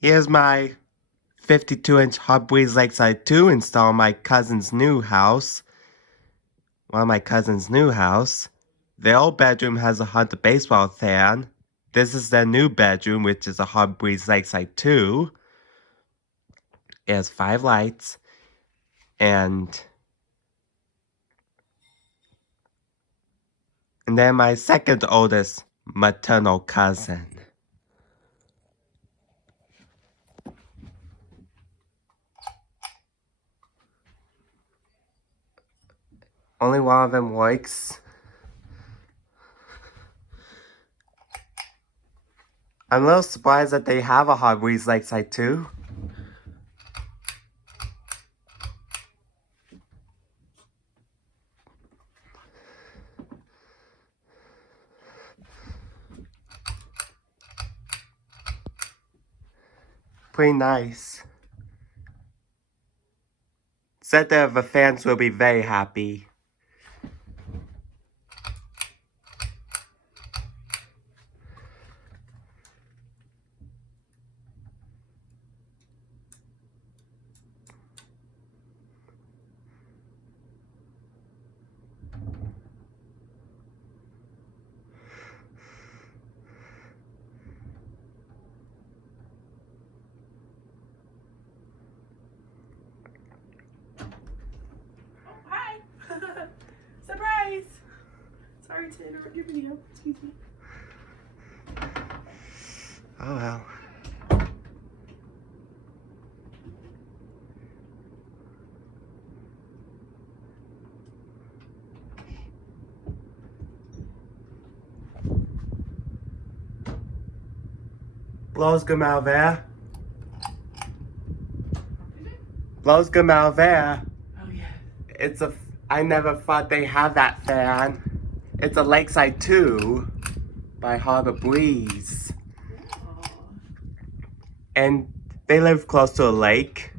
Here's my 52-inch Hot Breeze Lakeside 2 installed in my cousin's new house. One of my cousin's new house. The old bedroom has a haunted baseball fan. This is their new bedroom, which is a Hot Breeze Lakeside 2. It has 5 lights. And then my second oldest maternal cousin. Only one of them works. I'm a little surprised that they have a Hot Breeze Lakeside 2. Pretty nice. Said that the fans will be very happy. Hi! Surprise! Sorry to interrupt your video. Excuse me. Oh well. Blows come out there. Blows come out there. Oh yeah. It's a. I never thought they had that fan. It's a Lakeside 2 by Harbor Breeze. Oh. And they live close to a lake.